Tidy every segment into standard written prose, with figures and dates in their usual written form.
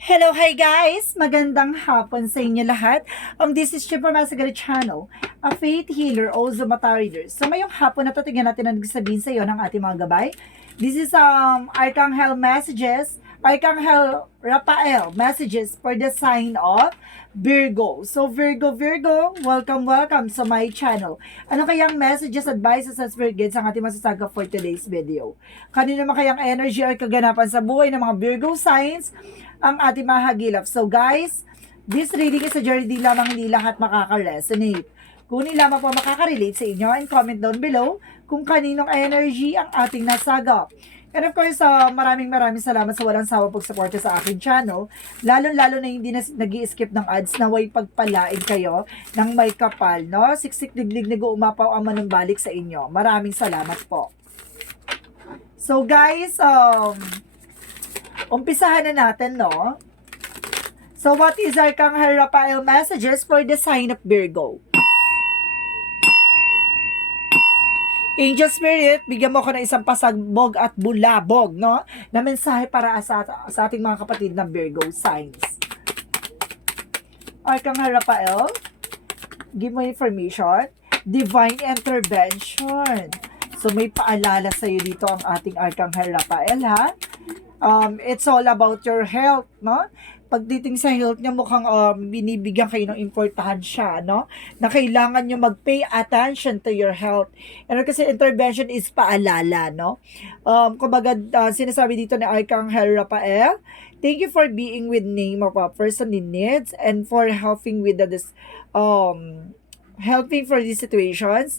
Hello, hi guys! Magandang hapon sa inyo lahat. This is Chipper Masagari Channel, a faith healer, also mata reader. So ngayong hapon na tingnan natin ang sabihin sa iyo ng ating mga gabay. This is Archangel messages, Archangel Raphael messages for the sign of Virgo. So Virgo, welcome sa my channel. Ano kayang messages, advices, and spirit guides ang ating masasaga for today's video? Kanino naman kayang energy or kaganapan sa buhay ng mga Virgo signs ang ating mahagilap. So guys, this reading is a journey, di lamang hindi lahat makaka-resonate. Kunin lamang po makaka-relate sa inyo and comment down below kung kaninong energy ang ating nasagap. And of course, maraming salamat sa walang sawa pagsuporta sa aking channel. Lalo na hindi na nag-i-skip ng ads, naway pagpalain kayo ng may kapal, no? Siksik diglig nag-uumapaw ang manumbalik sa inyo. Maraming salamat po. So guys, umpisahan na natin, no? So what is Archangel Raphael messages for the sign of Virgo? Angel Spirit, bigyan mo ko ng isang pasagbog at bulabog, no? Na mensahe para sa ating mga kapatid ng Virgo signs. Archangel Raphael, give mo information. Divine intervention. So may paalala sa iyo dito ang ating Archangel Raphael, ha? It's all about your health, no? Pagdating sa health niya, mukhang binibigyan kayo ng importansya, no? Na kailangan nyo mag-pay attention to your health. And kasi intervention is paalala, no? Kumbaga, sinasabi dito ni Archangel Raphael, thank you for being with name of a person in needs and for helping with helping for these situations.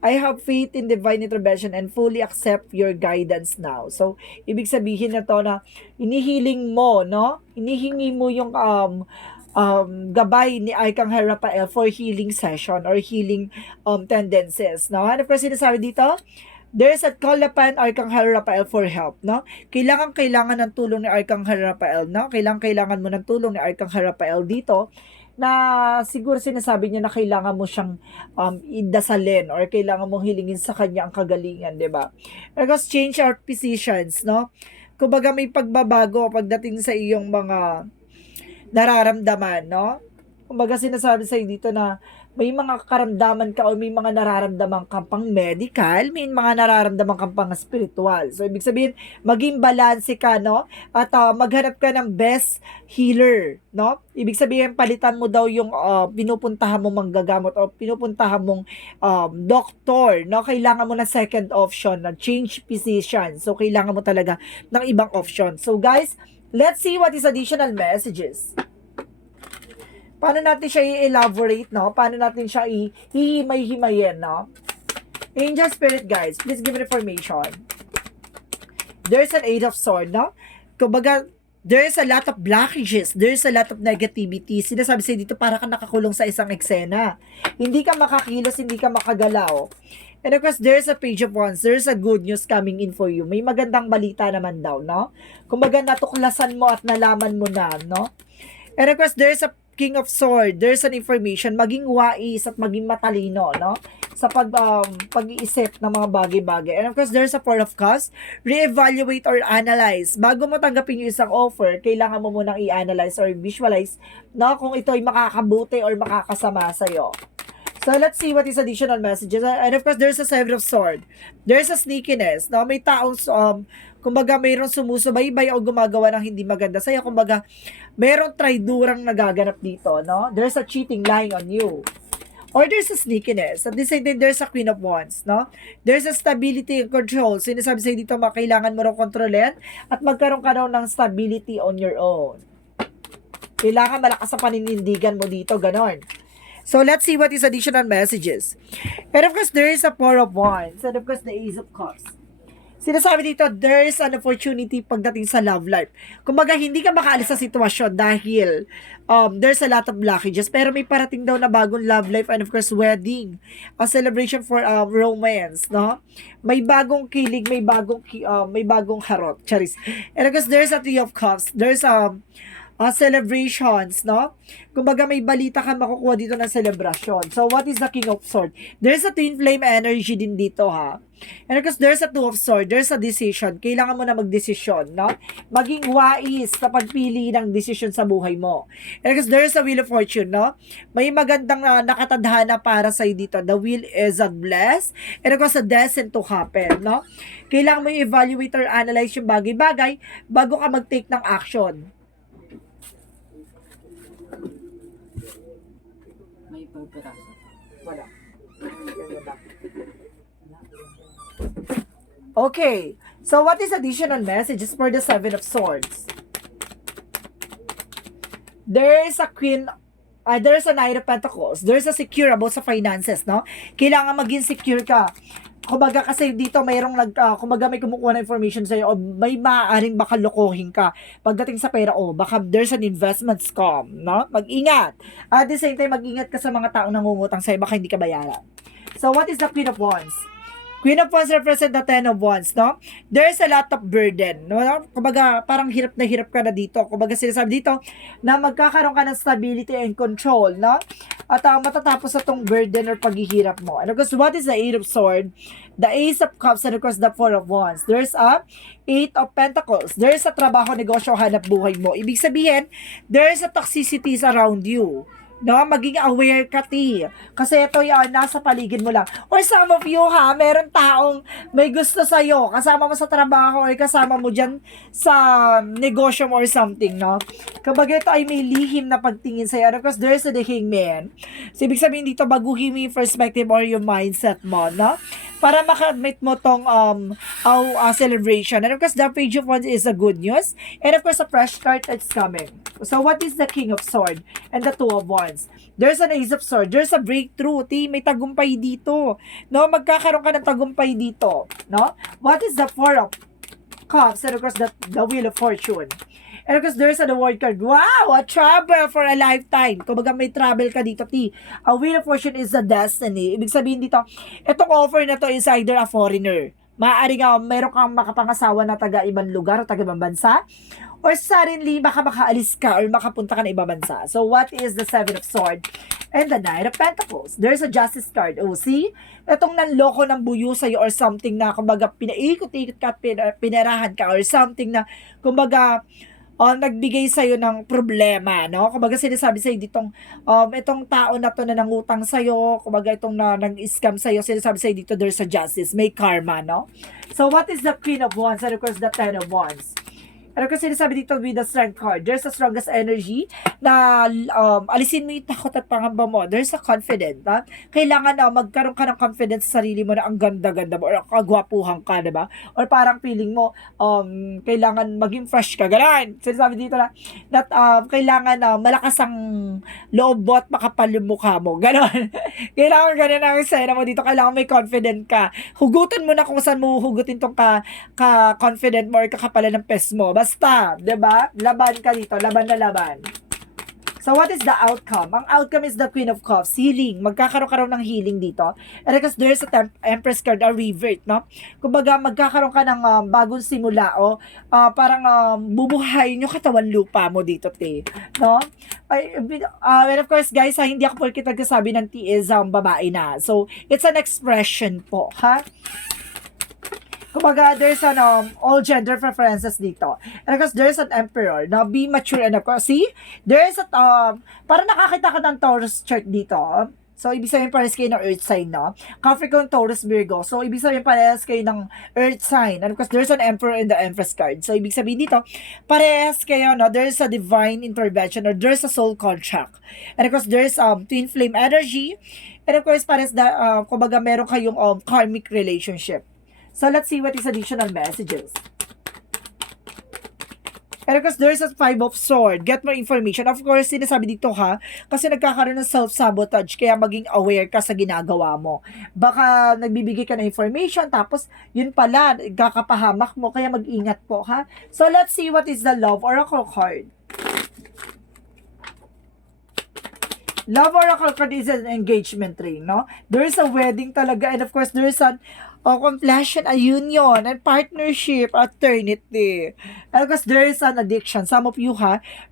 I have faith in divine intervention and fully accept your guidance now. So, ibig sabihin na to na inihiling mo, no? Inihingi mo yung gabay ni Archangel Raphael for healing session or healing tendencies, no? And of course, sinasabi dito, there's a call upon Archangel Raphael for help, no? Kailangan ng tulong ni Archangel Raphael, no? Kailangan mo ng tulong ni Archangel Raphael dito na siguro sinasabi niya na kailangan mo siyang idasalin or kailangan mong hilingin sa kanya ang kagalingan, di ba? Because change our positions, no? Kumbaga may pagbabago pagdating sa iyong mga nararamdaman, no? Kumbaga sinasabi sa dito na may mga karamdaman ka o may mga nararamdaman kang pang medical, may mga nararamdaman kang pang spiritual. So, ibig sabihin, maging balanse ka, no? At maghanap ka ng best healer, no? Ibig sabihin, palitan mo daw yung pinupuntahan mong manggagamot o pinupuntahan mong doktor, no? Kailangan mo na second option, na change physician. So, kailangan mo talaga ng ibang option. So, guys, let's see what is additional messages. Paano natin siya i-elaborate, no? Paano natin siya hihimay-himayin, no? Angel Spirit, guys, please give information. There's an Eight of Swords, no? Kumbaga, there's a lot of blockages. There's a lot of negativity. Sinasabi sa'yo dito, para ka nakakulong sa isang eksena. Hindi ka makakilos, hindi ka makagalaw. And of course, there's a Page of Wands. There's a good news coming in for you. May magandang balita naman daw, no? Kumbaga, natuklasan mo at nalaman mo na, no? And of course, there's a King of Swords, there's an information, maging wais at maging matalino, no? Sa pag-iisip ng mga bagay-bagay. And of course, there's a Four of Cups, re-evaluate or analyze. Bago mo tanggapin yung isang offer, kailangan mo munang i-analyze or visualize, no? Kung ito ay makakabuti or makakasama sa'yo. So, let's see what is additional messages. And of course, there's a Seven of Swords. There's a sneakiness, no? May taong, kumbaga, mayroong sumusubaybay o gumagawa ng hindi maganda sa'yo. Kumbaga, mayroong traidurang nagaganap dito, no? There's a cheating lying on you. Or there's a sneakiness. At the same time, there's a Queen of Wands, no? There's a stability and control. Sinasabi sa'yo dito, kailangan mo rin kontrolin at magkaroon ka ng stability on your own. Kailangan malakas sa paninindigan mo dito, ganon. So, let's see what is additional messages. And of course, there is a Four of Wands. And of course, the Ace of Cups. Sinasabi dito, there is an opportunity pagdating sa love life. Kumbaga, hindi ka makaalis sa sitwasyon dahil there's a lot of blockages. Pero may parating daw na bagong love life and of course, wedding. A celebration for romance, no? May bagong kilig, may bagong harot. Charis. And of course, there's a Three of Cups. There's a celebrations, no? Kumbaga may balita ka makukuha dito ng celebration. So, what is the King of Swords? There's a twin flame energy din dito, ha? And because there's a Two of Swords, there's a decision. Kailangan mo na magdesisyon, no? Maging wais sa pagpili ng decision sa buhay mo. And because there's a Wheel of Fortune, no? May magandang nakatadhana para sa'yo dito. The wheel is a bless. And because a destined to happen, no? Kailangan mo i-evaluate or analyze yung bagay-bagay bago ka mag-take ng action. May pagpiraso. Wala. Okay. So, what is additional messages for the Seven of Swords? There is a there's a Knight of Pentacles. There's a secure about sa finances, no? Kailangan maging secure ka. Kumbaga kasi dito mayroong kumbaga may kumukuha na information sa'yo o may maaaring baka lokohin ka pagdating sa pera o baka there's an investment scam, no? Mag-ingat. At the same time, mag-ingat ka sa mga taong nangungutang sa'yo, baka hindi ka bayaran. So, what is the Queen of Wands? Queen of Wands represent the Ten of Wands, no? There's a lot of burden, no? Kumbaga, parang hirap na hirap ka na dito. Kumbaga, sinasabi dito na magkakaroon ka ng stability and control, no? At matatapos na tong burden or paghihirap mo. And of course, what is the Eight of Swords? The Ace of Cups and of course, the Four of Wands. There's a Eight of Pentacles. There's a trabaho, negosyo, hanap buhay mo. Ibig sabihin, there's a toxicities around you. No, maging aware ka, ti. Kasi ito yan, nasa paligid mo lang. Or some of you, ha, meron taong may gusto sa'yo, kasama mo sa trabaho, or kasama mo dyan sa negosyo mo or something, no? Kapag ito ay may lihim na pagtingin sa'yo, because there's a hangman. So, ibig sabihin dito, baguhin mo yung perspective or yung mindset mo, no? Para makamit mo tong celebration. And of course, the Page of Wands is a good news. And of course, a fresh start is coming. So, what is the King of Swords and the Two of Wands? There's an Ace of Swords. There's a breakthrough. May tagumpay dito. No, magkakaroon ka ng tagumpay dito. No? What is the Four of Cups? And of course, the Wheel of Fortune. And of course, there's a word card. Wow! A travel for a lifetime. Kumbaga may travel ka dito, T. A Wheel of Fortune is a destiny. Ibig sabihin dito, itong offer na to is either a foreigner. Maaari nga, meron kang makapangasawa na taga-ibang lugar o taga-ibang bansa. Or suddenly, baka makaalis ka or makapunta ka na ibang bansa. So, what is the Seven of Swords and the Knight of Pentacles? There's a Justice card. Oh, see? Itong nanloko ng buyo sa'yo or something na, kumbaga, pinaikot-ikot ka, pinerahan ka or something na, kumbaga, nagbigay sa'yo ng problema, no? Kumbaga sinasabi sa'yo ditong, itong tao na to na nangutang sa'yo, kumbaga itong nang-scam sa'yo, sinasabi sa'yo dito, there's a justice, may karma, no? So, what is the Queen of Wands? And of course, the Ten of Wands. Ano kasi sinasabi dito with the strength card, there's a strongest energy na alisin mo yung takot at pangamba mo. There's a confidence. Ha? Kailangan na magkaroon ka ng confidence sa sarili mo na ang ganda-ganda mo or kagwapuhan ka, diba? Or parang feeling mo, kailangan maging fresh ka. Ganun. Sinasabi dito na that kailangan na malakas ang loob mo at makapal yung mukha mo. Ganun. Kailangan ganun ang sena mo dito. Kailangan may confident ka. Hugutin mo na kung saan mo hugutin tong ka-confident mo or kakapalan ng pes mo. Basta, 'di ba? Laban ka dito, laban na laban. So what is the outcome? Ang outcome is the Queen of Cups, healing. Magkakaroon ka raw ng healing dito. And because there's a Empress card, a revert, no? Kumbaga magkakaroon ka ng bagong simula o parang bubuhayin yung katawan lupa mo dito, te. No? And of course, guys, hindi ako porkit nagsasabi ng T is babae na. So, it's an expression po, ha? Kumbaga, there's an all gender preferences dito. And of course, there's an emperor. Now, be mature and of course, see? There's a, parang nakakita ka ng Taurus chart dito. So, ibig sabihin parehas kayo ng earth sign, no? Capricorn, Taurus, Virgo. So, ibig sabihin parehas kayo ng earth sign. And of course, there's an emperor in the empress card. So, ibig sabihin dito, parehas kayo, no? There's a divine intervention or there's a soul contract. And of course, there's twin flame energy. And of course, parehas kumbaga meron kayong karmic relationship. So, let's see what is additional messages. And of course, there's a Five of Swords. Get more information. Of course, sinasabi dito ha, kasi nagkakaroon ng self-sabotage, kaya maging aware ka sa ginagawa mo. Baka nagbibigay ka ng information, tapos yun pala, kakapahamak mo, kaya mag-ingat po ha. So, let's see what is the Love Oracle card. Love oracle card is an engagement ring, no? There is a wedding talaga, and of course, there is an completion, a union, and partnership, eternity. And of course, there is an addiction. Some of you,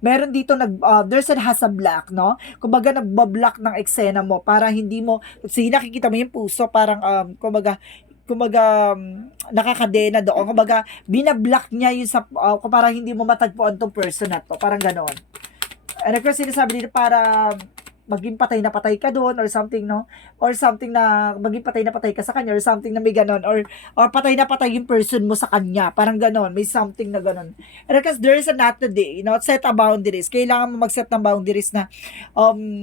meron dito, there's an has a block, no? Kumbaga, nagbablock ng eksena mo para hindi mo, kasi nakikita mo yung puso, parang, nakakadena doon. Kumbaga, binablock niya yung sa, para hindi mo matagpuan tong person na to. Parang ganon. And of course, sinasabi dito para maging patay na patay ka doon or something, no? Or something na maging patay na patay ka sa kanya or something na may ganon or patay na patay yung person mo sa kanya. Parang ganon. May something na ganon. And because there is a not today, set a boundaries. Kailangan mo mag-set ng boundaries na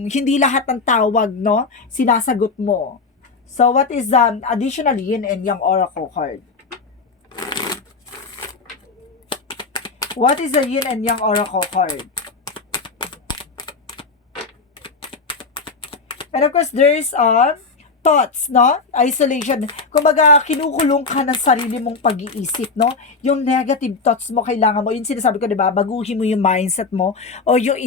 hindi lahat ng tawag, no? Sinasagot mo. So, what is the additional yin and yang oracle card? What is the yin and yang oracle card? And of course, there's thoughts, no? Isolation. Kumbaga, kinukulong ka ng sarili mong pag-iisip, no? Yung negative thoughts mo, kailangan mo, yun sinasabi ko, di ba? Baguhin mo yung mindset mo o yung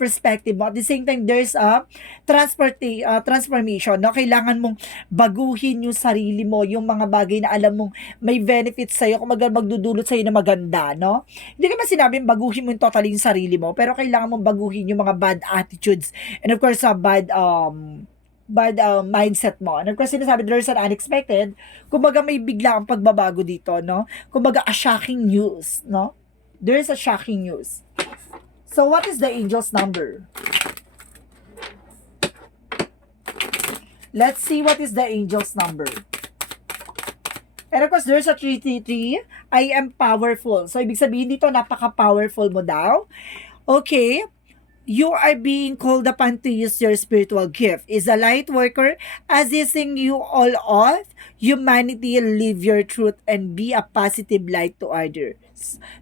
perspective mo. At the same time, there's a transformation, no? Kailangan mong baguhin yung sarili mo, yung mga bagay na alam mong may benefits sa'yo, kumbaga magdudulot sa'yo na maganda, no? Hindi naman sinabing baguhin mo yung totally yung sarili mo, pero kailangan mong baguhin yung mga bad attitudes and of course, bad mindset mo. And of course, sinasabi, there's an unexpected, kumbaga may bigla ang pagbabago dito, no? Kumbaga, a shocking news, no? There's a shocking news. So, what is the angel's number? Let's see what is the angel's number. And of course, there's a 333. I am powerful. So, ibig sabihin dito, napaka-powerful mo daw. Okay. You are being called upon to use your spiritual gift. Is a light worker, assisting you all of humanity, live your truth, and be a positive light to others.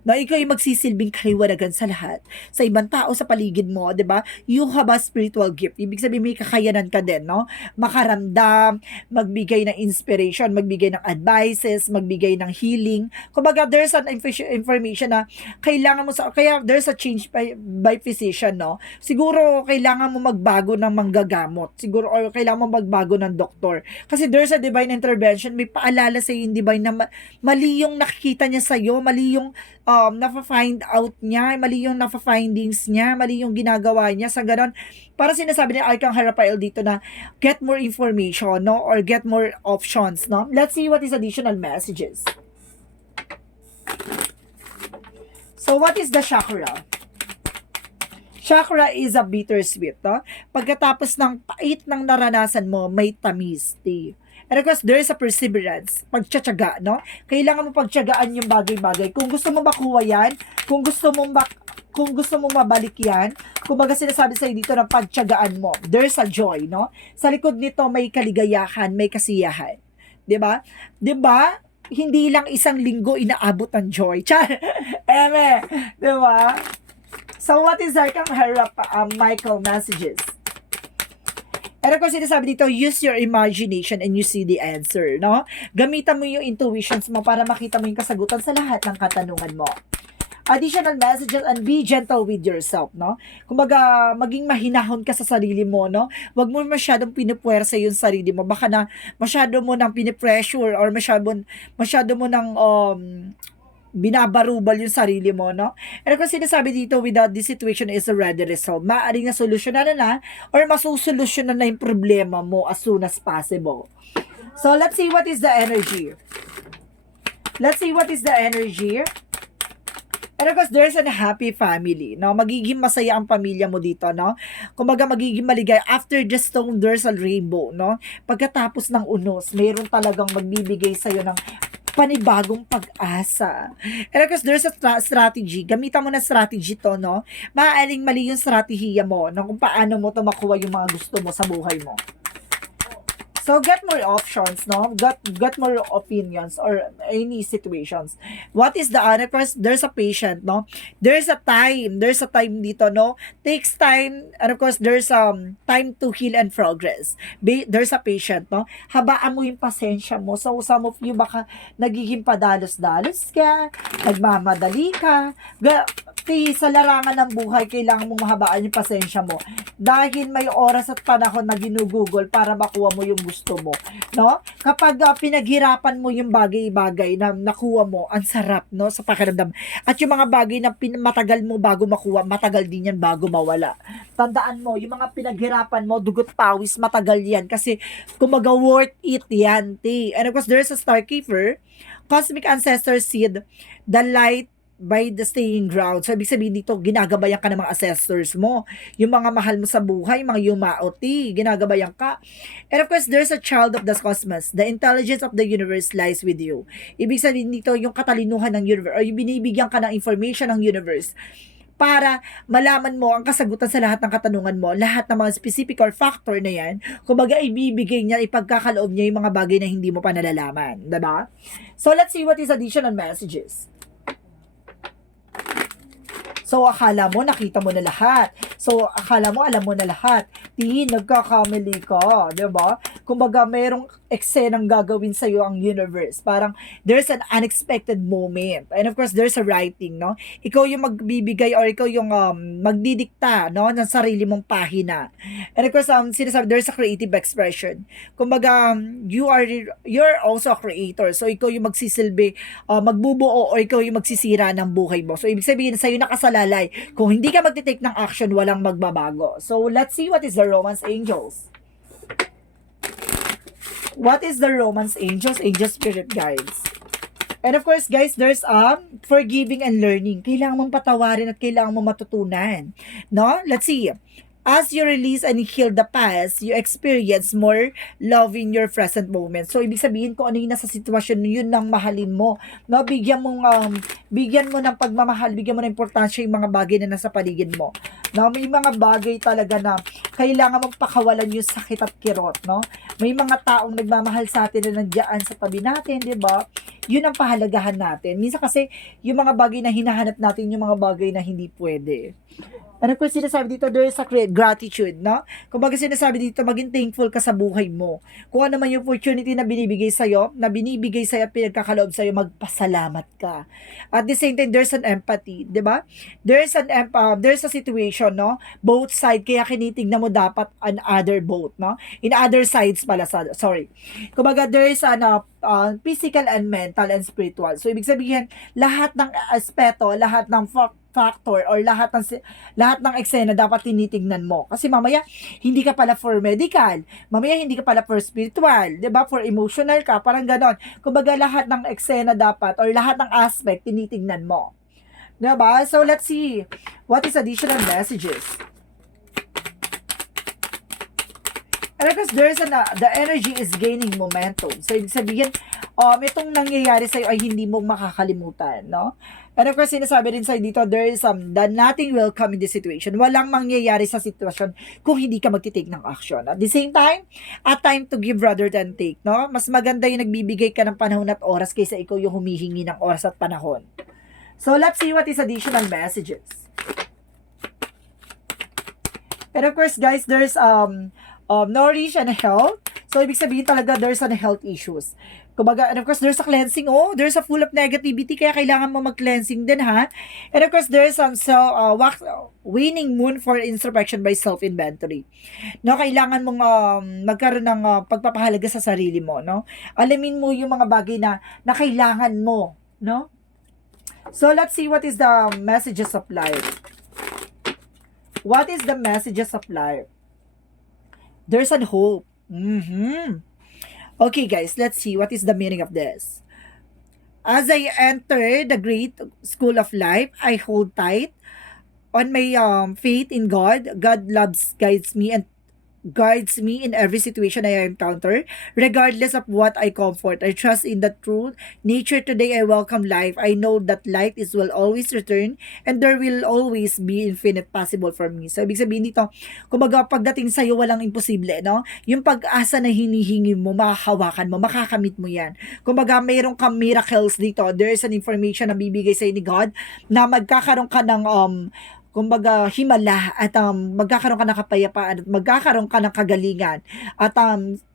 Na ikaw yung magsisilbing kaliwanagan sa lahat. Sa ibang tao sa paligid mo, 'di ba? You have a spiritual gift. Ibig sabihin may kakayanan ka din, no? Makaramdam, magbigay ng inspiration, magbigay ng advices, magbigay ng healing. Kumbaga, there's an information na kailangan mo kaya there's a change by physician, no? Siguro kailangan mo magbago ng manggagamot. Siguro or kailangan mo magbago ng doktor. Kasi there's a divine intervention, may paalala sa yung divine na mali yung nakikita niya sa iyo, mali yung nafa-find out niya, mali yung nafa-findings niya, mali yung ginagawa niya sa ganon. Para sinasabi ni Arcangel Raphael dito na get more information, no? Or get more options, no? Let's see what is additional messages. So what is the chakra? Chakra is a bittersweet, no? Pagkatapos ng pait ng naranasan mo, may tamis. And of course, there is a perseverance, pagtsatsaga, no? Kailangan mo pagtsagaan yung bagay-bagay. Kung gusto mo makuha yan, kung gusto mo mabalik yan, kumbaga sinasabi sa'yo dito na pagtsagaan mo. There's a joy, no? Sa likod nito may kaligayahan, may kasiyahan. 'Di ba? 'Di ba? Hindi lang isang linggo inaabot ng joy. Char! Eme! 'Di ba? So what is Arcangel Michael messages? And of course, sinasabi dito, use your imagination and you see the answer, no? Gamitan mo yung intuitions mo para makita mo yung kasagutan sa lahat ng katanungan mo. Additional messages and be gentle with yourself, no? Kumbaga, maging mahinahon ka sa sarili mo, no? Huwag mo masyadong pinupuwersa yung sarili mo. Baka na masyado mo nang pinipressure or masyado mo nang binabarubal yung sarili mo, no? And kung sinasabi dito, without this situation is already resolved, maaaring na solusyonan na or masusolusyonan na yung problema mo as soon as possible. So, let's see what is the energy. Let's see what is the energy. And of course, there's a happy family, no? Magiging masaya ang pamilya mo dito, no? Kumbaga, magiging maligay. After the stone, there's a rainbow, no? Pagkatapos ng unos, mayroon talagang magbibigay sa'yo ng panibagong pag-asa. And of course, there's a strategy. Gamitan mo na strategy to, no? Maaaring mali yung strategiya mo, no? Kung paano mo to makuha yung mga gusto mo sa buhay mo. So, get more options, no? Get more opinions or any situations. What is the other? First, there's a patient, no? There's a time dito, no? Takes time, and of course, there's time to heal and progress. There's a patient, no? Habaan mo yung pasensya mo. So, some of you baka nagiging padalos-dalos ka, nagmamadali ka, sa larangan ng buhay, kailangan mong mahabaan yung pasensya mo. Dahil may oras at panahon na ginugugol para makuha mo yung gusto mo. No? Kapag pinaghirapan mo yung bagay-bagay na nakuha mo, ang sarap, no? Sa pakiramdam. At yung mga bagay na matagal mo bago makuha, matagal din yan bago mawala. Tandaan mo, yung mga pinaghirapan mo, dugot pawis, matagal yan. Kasi, kumaga worth it yan, te. And of course, there's a Starkeeper, Cosmic Ancestor Seed, the light by the staying ground. So, ibig sabihin dito, ginagabayan ka ng mga ancestors mo. Yung mga mahal mo sa buhay, mga yumaoti, ginagabayan ka. And of course, there's a child of the cosmos. The intelligence of the universe lies with you. Ibig sabihin dito, yung katalinuhan ng universe, o yung binibigyan ka ng information ng universe para malaman mo ang kasagutan sa lahat ng katanungan mo, lahat ng mga specific or factor na yan, kumbaga ibibigay niya, ipagkakaloob niya yung mga bagay na hindi mo pa nalalaman. Diba? So, let's see what is additional messages. So, akala mo, nakita mo na lahat. So, akala mo, alam mo na lahat. Di, nagkakamali ka. Diba? Kumbaga, mayroong eksenang gagawin sa'yo ang universe. Parang, there's an unexpected moment. And of course, there's a writing, no? Ikaw yung magbibigay or ikaw yung magdidikta, no? Ng sarili mong pahina. And of course, sinasabi, there's a creative expression. Kumbaga, you're also a creator. So, ikaw yung magsisilbi, magbubuo o ikaw yung magsisira ng buhay mo. So, ibig sabihin, sa'yo nakasalalay. Kung hindi ka magtitake ng action, walang magbabago. So, let's see what is the Romance Angels. What is the Romance Angels? Angel Spirit Guides. And of course, guys, there's forgiving and learning. Kailangan mong patawarin at kailangan mong matutunan. No? Let's see. As you release and heal the past, you experience more love in your present moment. So, ibig sabihin kung ano yung nasa sitwasyon, yun ang mahalin mo. No? Bigyan mo ng pagmamahal, bigyan mo ng importansya yung mga bagay na nasa paligid mo. No? May mga bagay talaga na kailangan mong pakawalan yung sakit at kirot. No? May mga taong nagmamahal sa atin na nandiyan sa tabi natin, di ba? Yun ang pahalagahan natin. Minsan kasi, yung mga bagay na hinahanap natin, yung mga bagay na hindi pwede. Ano ko sinasabi dito, there is a gratitude, no? Kung baga sinasabi dito, maging thankful ka sa buhay mo. Kung ano man yung opportunity na binibigay sa'yo at pinagkakaloob sa'yo, magpasalamat ka. At the same time, there's an empathy, di ba? There's a situation, no? Both side, kaya kinitignan mo dapat another both, no? In other sides pala, sorry. Kung baga, there is physical and mental and spiritual. So, ibig sabihin, lahat ng aspeto, lahat ng factor or lahat ng eksena dapat tinitingnan mo. Kasi mamaya, hindi ka pala for medical. Mamaya, hindi ka pala for spiritual. 'Di ba? For emotional ka. Parang ganon. Kumbaga, lahat ng eksena dapat or lahat ng aspect tinitingnan mo. 'Di ba? So, let's see. What is additional messages? And because the energy is gaining momentum. So, ibig sabihin, itong nangyayari sa'yo ay hindi mo makakalimutan, no? And of course, sinasabi rin sa'yo dito, there is that nothing will come in this situation. Walang mangyayari sa sitwasyon kung hindi ka magtitake ng action. At the same time, a time to give rather than take, no? Mas maganda yung nagbibigay ka ng panahon at oras kaysa ikaw yung humihingi ng oras at panahon. So, let's see what is additional messages. And of course, guys, there's nourish and health. So, ibig sabihin talaga, there's an health issues. Kumbaga, and of course, there's a cleansing. Oh, there's a full of negativity, kaya kailangan mo mag-cleansing din, ha? And of course, there's winning moon for introspection by self-inventory. No, kailangan mong magkaroon ng pagpapahalaga sa sarili mo, no? Alamin mo yung mga bagay na kailangan mo, no? So, let's see what is the messages of life. What is the messages of life? There's a hope. Okay, guys, let's see what is the meaning of this. As I enter the great school of life, I hold tight on my faith in God. God guides me in every situation I encounter, regardless of what I comfort. I trust in the truth. Nature today, I welcome life. I know that light will always return and there will always be infinite possible for me. So, ibig sabihin dito, kumbaga pagdating sa'yo, walang imposible, no? Yung pag-asa na hinihingi mo, makahawakan mo, makakamit mo yan. Kumbaga, mayroong kang miracles dito. There is an information na bibigay sa'yo ni God na magkakaroon ka ng kumbaga himala at magkakaroon ka ng kapayapaan at magkakaroon ka ng kagalingan at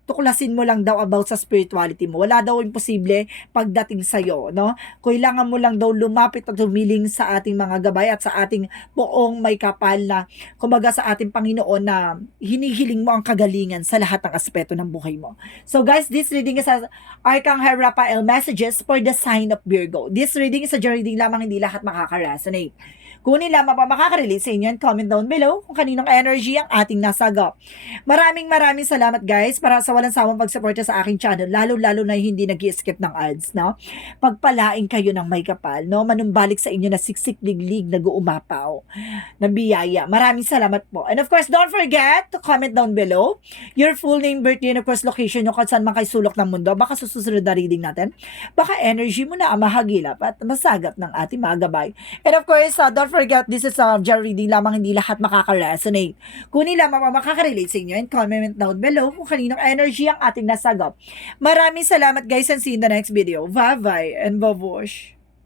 tuklasin mo lang daw about sa spirituality mo. Wala daw imposible pagdating sa'yo, no? Kailangan mo lang daw lumapit at humiling sa ating mga gabay at sa ating poong may kapal na, kumbaga sa ating Panginoon na hinihiling mo ang kagalingan sa lahat ng aspeto ng buhay mo. So guys, this reading is as Arcangel Raphael messages for the sign of Virgo. This reading is a reading lamang, hindi lahat makaka-resonate. Kunin lamang pa makaka-relate sa inyo and comment down below kung kaninong energy ang ating nasagap. Maraming salamat guys para sa walang sawang pagsuporta sa aking channel, lalo na hindi nag-i-skip ng ads, no? Pagpalain kayo ng may kapal, no? Manumbalik sa inyo na siksik-liglig na guumapaw na biyaya. Maraming salamat po. And of course, don't forget to comment down below your full name, birthday, and of course, location nyo kung saan man kayo sulok ng mundo. Baka susunod na reading natin. Baka energy mo na ang mahagilap at masagap ng ating mga gabay. And of course, don't forget, this is a reading lamang, hindi lahat makaka-resonate. Kunin lamang pa makaka-relate sa inyo and comment down below kung kaninong energy ang ating nasagap. Maraming salamat guys and see you in the next video. Bye-bye and babush!